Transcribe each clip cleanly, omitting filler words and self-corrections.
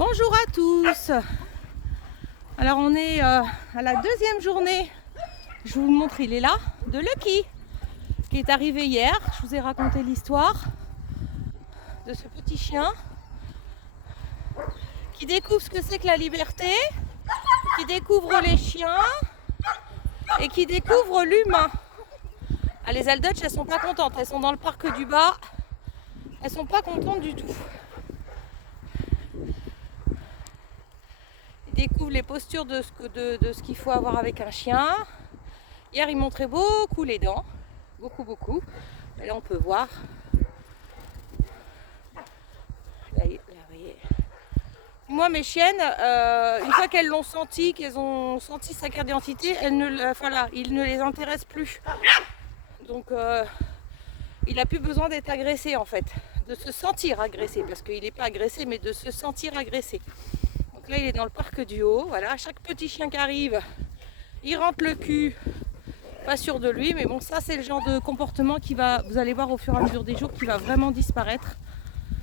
Bonjour à tous. Alors on est à la deuxième journée, je vous le montre, il est là, de Lucky, qui est arrivé hier. Je vous ai raconté l'histoire de ce petit chien qui découvre ce que c'est que la liberté, qui découvre les chiens et qui découvre l'humain. Ah, les Aldutch, elles sont pas contentes, elles sont dans le parc du Bas, elles sont pas contentes du tout. Ils découvrent les postures de ce qu'il faut avoir avec un chien. Hier, ils montraient beaucoup les dents, beaucoup. Et là, on peut voir. Là, vous voyez. Moi, mes chiennes, une fois qu'elles l'ont senti, qu'elles ont senti sa carte d'identité, il ne les intéresse plus. Donc, il n'a plus besoin d'être agressé, en fait, de se sentir agressé, parce qu'il n'est pas agressé, mais de se sentir agressé. Donc là, il est dans le parc du Haut. Voilà, chaque petit chien qui arrive, il rentre le cul. Pas sûr de lui, mais bon, ça c'est le genre de comportement qui va, vous allez voir au fur et à mesure des jours, qui va vraiment disparaître.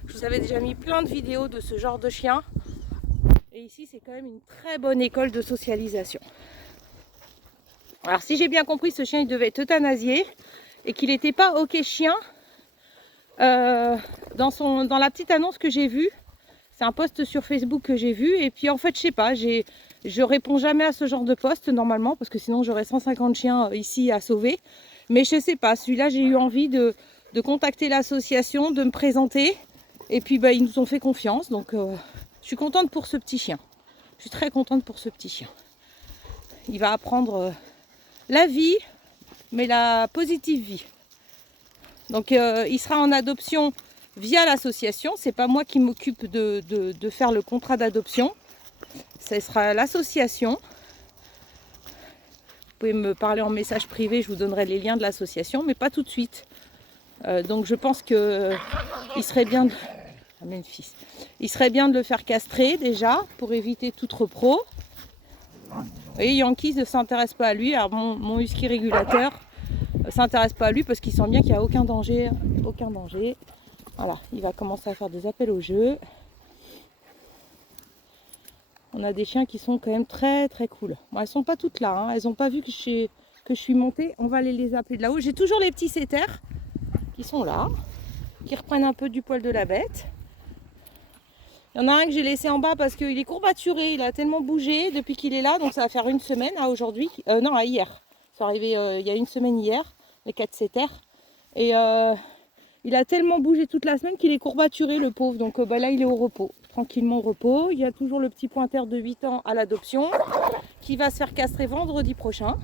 Je vous avais déjà mis plein de vidéos de ce genre de chien. Et ici, c'est quand même une très bonne école de socialisation. Alors, si j'ai bien compris, ce chien, il devait être euthanasié et qu'il n'était pas OK chien. Dans la petite annonce que j'ai vue, c'est un post sur Facebook que j'ai vu. Et puis, en fait, je sais pas, je réponds jamais à ce genre de poste normalement, parce que sinon j'aurais 150 chiens ici à sauver. Mais je sais pas, celui-là, j'ai eu envie de contacter l'association, de me présenter. Et puis ils nous ont fait confiance, donc je suis contente pour ce petit chien. Je suis très contente pour ce petit chien. Il va apprendre la vie, mais la positive vie. Donc il sera en adoption via l'association. C'est pas moi qui m'occupe de faire le contrat d'adoption. Ce sera l'association. Vous pouvez me parler en message privé, je vous donnerai les liens de l'association, mais pas tout de suite. Donc je pense qu'il serait bien de... Il serait bien de le faire castrer déjà, pour éviter toute repro. Vous voyez, Yankee ne s'intéresse pas à lui. Alors mon husky régulateur ne s'intéresse pas à lui parce qu'il sent bien qu'il n'y a aucun danger. Voilà, il va commencer à faire des appels au jeu. On a des chiens qui sont quand même très cool. Bon, elles sont pas toutes là, hein. Elles n'ont pas vu que je suis montée. On va aller les appeler de là-haut. J'ai toujours les petits setters qui sont là, qui reprennent un peu du poil de la bête. Il y en a un que j'ai laissé en bas parce qu'il est courbaturé. Il a tellement bougé depuis qu'il est là. Donc ça va faire une semaine à aujourd'hui. Non, à hier. C'est arrivé il y a une semaine hier, les 4 setters. Et il a tellement bougé toute la semaine qu'il est courbaturé, le pauvre. Donc là, il est au repos. Tranquillement au repos. Il y a toujours le petit pointeur de 8 ans à l'adoption qui va se faire castrer vendredi prochain.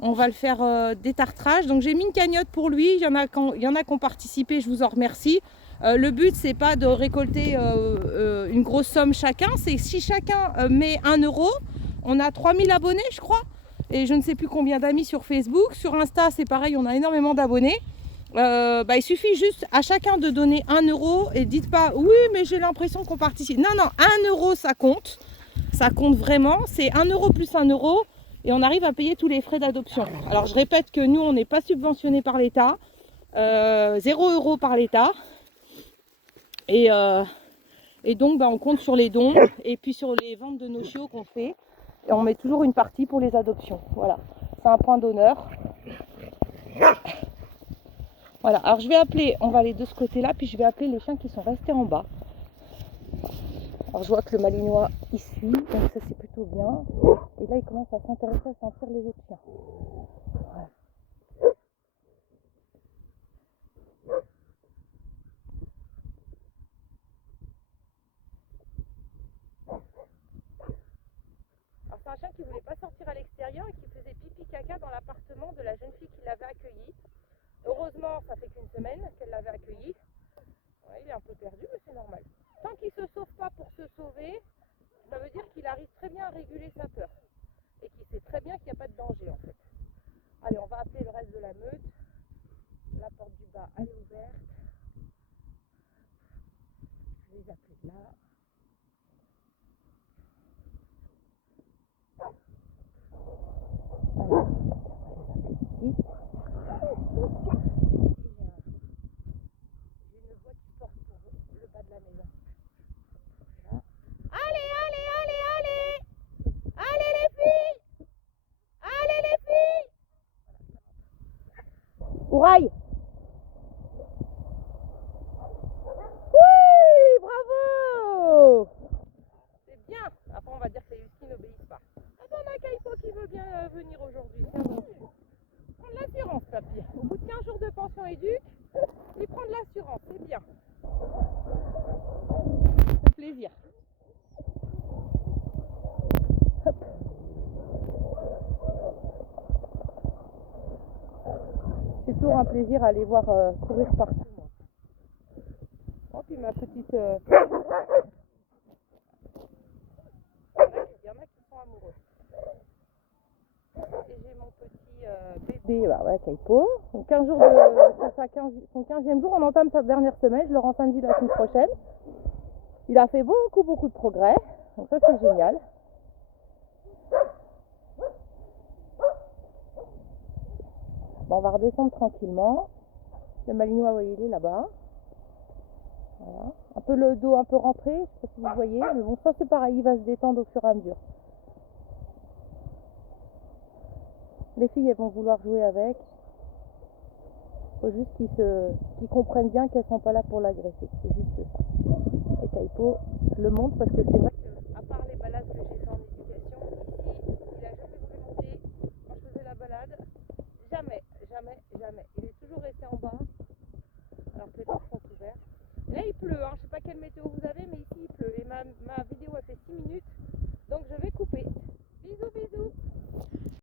On va le faire détartrage. Donc j'ai mis une cagnotte pour lui. Il y en a qui ont participé, je vous en remercie. Le but, c'est pas de récolter une grosse somme chacun. C'est si chacun met 1 €, on a 3000 abonnés, je crois. Et je ne sais plus combien d'amis sur Facebook. Sur Insta, c'est pareil, on a énormément d'abonnés. Il suffit juste à chacun de donner 1 € et dites pas oui mais j'ai l'impression qu'on participe. Non, 1 € ça compte vraiment, c'est 1 € plus 1 € et on arrive à payer tous les frais d'adoption. Alors je répète que nous on n'est pas subventionné par l'État, 0 € par l'État et donc on compte sur les dons et puis sur les ventes de nos chiots qu'on fait et on met toujours une partie pour les adoptions. Voilà, c'est un point d'honneur. Voilà, alors je vais appeler, on va aller de ce côté-là, puis je vais appeler les chiens qui sont restés en bas. Alors je vois que le malinois il suit, donc ça c'est plutôt bien. Et là il commence à s'intéresser à sentir les autres chiens. Voilà. Alors c'est un chien qui ne voulait pas sortir à l'extérieur et qui faisait pipi caca dans l'appartement de la jeune fille qui l'avait accueilli. Heureusement, ça fait qu'une semaine qu'elle l'avait accueilli. Ouais, il est un peu perdu, mais c'est normal. Tant qu'il ne se sauve pas pour se sauver, ça veut dire qu'il arrive très bien à réguler sa peur. Et qu'il sait très bien qu'il n'y a pas de danger en fait. Allez, on va appeler le reste de la meute. La porte du bas, elle est ouverte. Je vais les appeler de là. Allez, on va les appeler ici. J'ai une voix qui porte pour le bas de la maison. un plaisir à les voir courir partout. Moi. Oh, puis ma petite... Il y en a qui sont amoureux. Et j'ai mon petit bébé, bah ouais, Kaipo. Donc 15 jours son 15e jour, on entame sa dernière semaine, je le rends samedi la semaine prochaine. Il a fait beaucoup de progrès, donc ça c'est génial. Bon, on va redescendre tranquillement. Le malinois, vous voyez, il est là-bas. Voilà. Un peu le dos un peu rentré, je sais pas si vous voyez, mais bon, ça c'est pareil, il va se détendre au fur et à mesure. Les filles, elles vont vouloir jouer avec. Il faut juste qu'ils comprennent bien qu'elles sont pas là pour l'agresser. C'est juste ça. Et Kaipo, je le montre parce que c'est vrai.